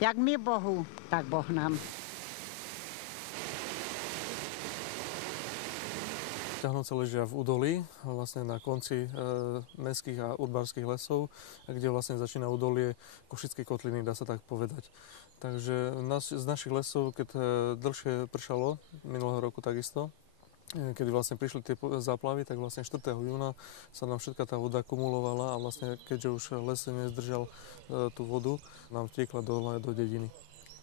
Jak my Bohu, tak Boh nám. Ťahnovce ležia v údolí, vlastne na konci mestských a urbárskych lesov, kde vlastne začína údolie Košickej kotliny, dá sa tak povedať. Takže z našich lesov, keď dlhšie pršalo, minulého roku takisto, kedy vlastne prišli tie záplavy, tak vlastne 4. júna sa nám všetka tá voda kumulovala a vlastne keďže už les nezdržal tú vodu, nám tiekla dole do dediny.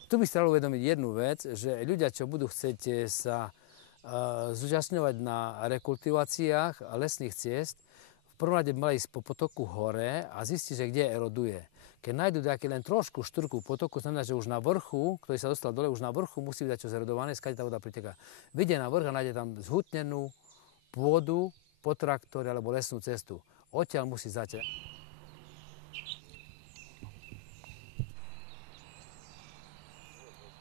Tu by sa dalo uvedomiť jednu vec, že ľudia, čo budú chcieť sa zúčastňovať na rekultiváciách lesných ciest, v prvom rade mali ísť po potoku hore a zistiť, že kde eroduje. Keď nájdu nejaký len trošku štvrku potoku, znamená, že už na vrchu, ktorý sa dostal dole, už na vrchu musí byť čo zerodované, skade tá voda priteká. Vyjde na vrch a nájde tam zhutnenú pôdu, potraktor alebo lesnú cestu. Odtiaľ musí začať.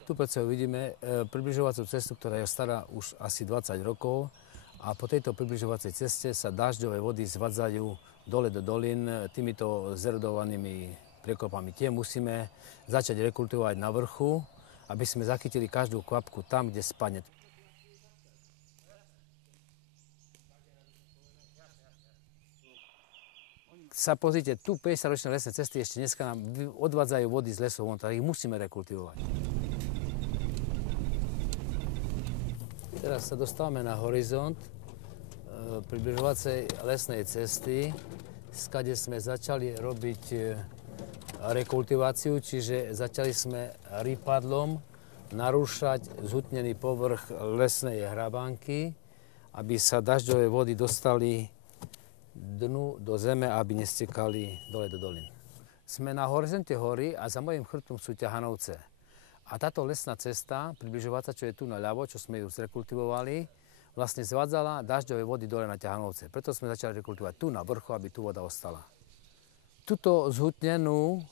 Tu pred sebou vidíme približovacú cestu, ktorá je stará už asi 20 rokov a po tejto približovacej ceste sa dažďové vody zvadzajú dole do dolín týmito zerodovanými priekopami. Tie musíme začať rekultivovať na vrchu, aby sme zachytili každú kvapku tam, kde spadne. Sa pozrite, tu 50-ročné lesné cesty ešte dneska nám odvádzajú vody z lesov, tak ich musíme rekultivovať. Teraz sa dostávame na horizont približovacej lesnej cesty, skade sme začali robiť rekultiváciu, čiže začali sme rýpadlom narúšať zhutnený povrch lesnej hrabánky, aby sa dažďové vody dostali dnu do zeme, aby nestekali dole do dolín. Sme na horizonte hory a za mojím chrbtom sú Ťahanovce. A táto lesná cesta, približovacia, čo je tu naľavo, čo sme ju zrekultivovali, vlastne zvádzala dažďové vody dole na Ťahanovce. Preto sme začali rekultivovať tu na vrchu, aby tu voda ostala. Tuto zhutnenú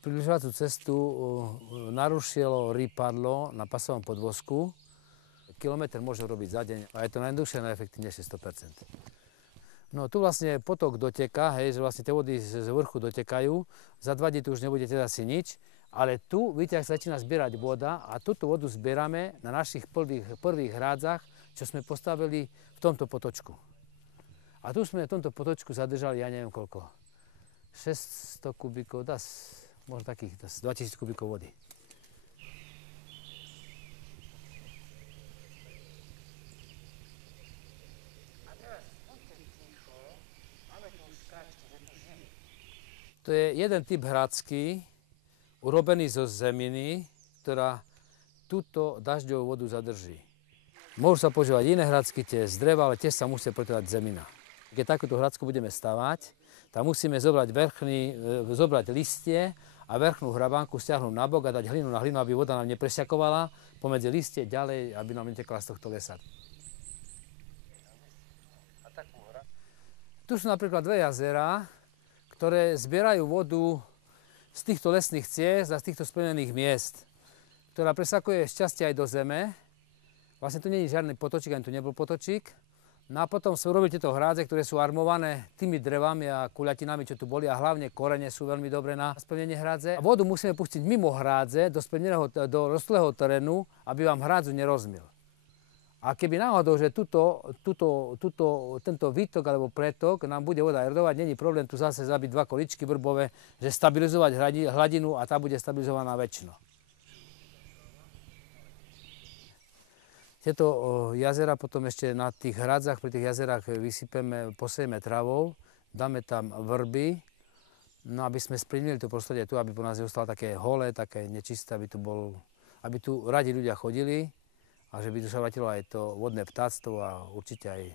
približovaciu cestu narušilo rýpadlo na pasovom podvozku. Kilometr môže robiť za deň a je to najdlhšie a najefektívnejšie 100%. No tu vlastne potok doteká, hej, že vlastne tie vody z vrchu dotekajú. Za 2 dní tu už nebudete asi nič. Ale tu, vidíte, ak sa začína zbierať voda a túto vodu zbierame na našich prvých hrádzach, čo sme postavili v tomto potočku. A tu sme v tomto potočku zadržali, ja neviem koľko, 600 kubíkov, možno takých 2000 kubíkov vody. To je jeden typ hradský, urobený zo zeminy, ktorá túto dažďovú vodu zadrží. Môžu sa používať iné hradsky tie z dreva, ale tiež sa musí potrebovať zemina. Keď takúto hradsku budeme stavať, tak musíme zobrať listie a vrchnú hrabánku stiahnuť na bok a dať hlinu na hlinu, aby voda nám nepresiakovala pomedzi listie ďalej, aby nám netekla z tohto lesa. Tu sú napríklad 2 jazerá, ktoré zbierajú vodu z týchto lesných ciest a z týchto spevnených miest, ktorá presakuje šťastie aj do zeme. Vlastne tu nie je žiadny potočík, ani tu nebol potočík. No a potom sme robili tieto hrádze, ktoré sú armované tými drevami a kuľatinami, čo tu boli, a hlavne korene sú veľmi dobré na spevnenie hrádze. A vodu musíme pustiť mimo hrádze, do rostlého terénu, aby vám hrádzu nerozmil. A keby náhodou, že tento výtok alebo pretok nám bude voda erodovať, není problém tu zase zabiť 2 količky vrbové, že stabilizovať hladinu a tá bude stabilizovaná väčšino. Tieto jazera potom ešte na tých hradzách, pri tých jazerách vysypeme, posejeme travou, dáme tam vrby, no aby sme splynnili to prostredie tu, aby po nás neostalo také holé, také nečisté, aby tu radi ľudia chodili. A že by tu sa vrátilo aj to vodné vtáctvo a určite aj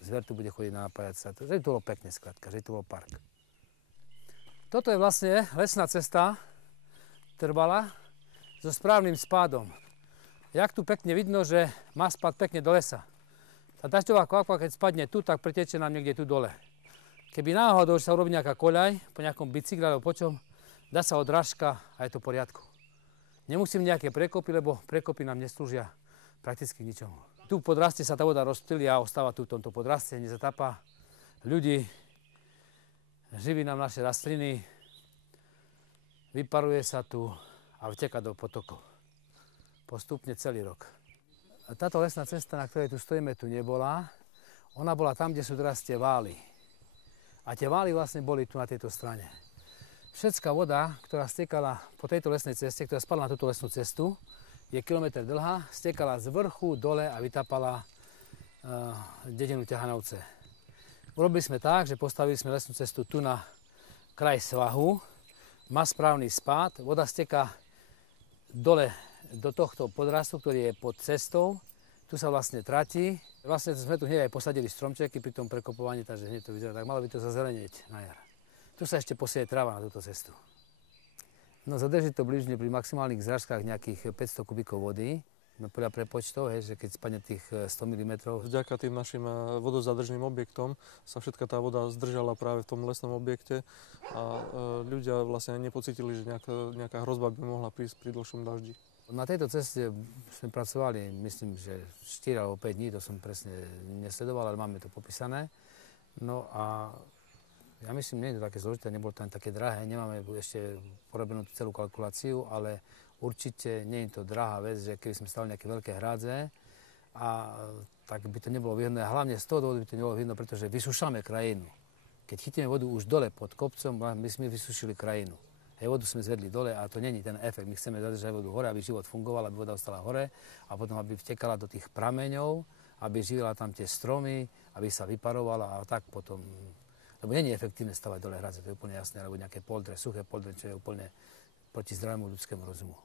zver tu bude chodiť napájať sa. Že by to bolo pekne skrátka, že by to bol park. Toto je vlastne lesná cesta, trvalá, so správnym spádom. Jak tu pekne vidno, že má spád pekne do lesa. Tá dažďová kvapka, keď spadne tu, tak pretečie nám niekde tu dole. Keby náhodou, že sa urobí nejaká koľaj, po nejakom bicykle alebo po čom, dá sa odrážka a je to v poriadku. Nemusím nejaké prekopy, lebo prekopy nám neslúžia prakticky k ničomu. Tu v podraste sa tá voda rozptýli a ostáva tu v tomto podraste, nezatápa ľudí, živí nám naše rastliny. vyparuje sa tu a vteka do potokov. Postupne celý rok. Táto lesná cesta, na ktorej tu stojíme, tu nebola. Ona bola tam, kde sú teraz tie vály. A tie vály vlastne boli tu na tejto strane. Všetká voda, ktorá stekala po tejto lesnej ceste, ktorá spadla na túto lesnú cestu, je kilometr dlhá, stekala z vrchu dole a vytápala dedinu Ťahanovce. Urobili sme tak, že postavili sme lesnú cestu tu na kraj svahu, má správny spád, voda steká dole do tohto podrastu, ktorý je pod cestou, tu sa vlastne tratí. Vlastne sme tu hneď aj posadili stromčeky pri tom prekopovaní, takže hneď to vyzerá, tak malo by to zazelenieť na jar. Tu sa ešte posieje tráva na túto cestu. No zadrží to bližne pri maximálnych zrážkach nejakých 500 kubíkov vody, podľa prepočtov, že keď spadne tých 100 mm. Vďaka tým našim vodozadržným objektom sa všetka tá voda zdržala práve v tom lesnom objekte a ľudia vlastne nepocítili, že nejaká hrozba by mohla prísť pri dlhšom daždi. Na tejto ceste sme pracovali, myslím, že 4 alebo 5 dní, to som presne nesledoval, ale máme to popísané. No a ja myslím, nie je to také zložité, nebolo to ani také drahé, nemáme ešte porobenú celú kalkuláciu, ale určite nie je to drahá vec, že keby sme stali nejaké veľké hrádze, a tak by to nebolo výhodné. Hlavne z toho dôvodu by to nebolo výhodné, pretože vysúšame krajinu. Keď chytíme vodu už dole pod kopcom, my sme vysúšili krajinu. Hej, vodu sme zvedli dole a to není ten efekt. My chceme zadržať vodu hore, aby život fungoval, aby voda ostala hore a potom aby vtekala do tých prameňov, aby živila tam tie stromy, aby sa vyparovala a tak potom. Lebo není efektívne stavať dole hradze, to je úplne jasné, alebo nejaké poldre, suché poldre, čo je úplne proti zdravému ľudskému rozumu.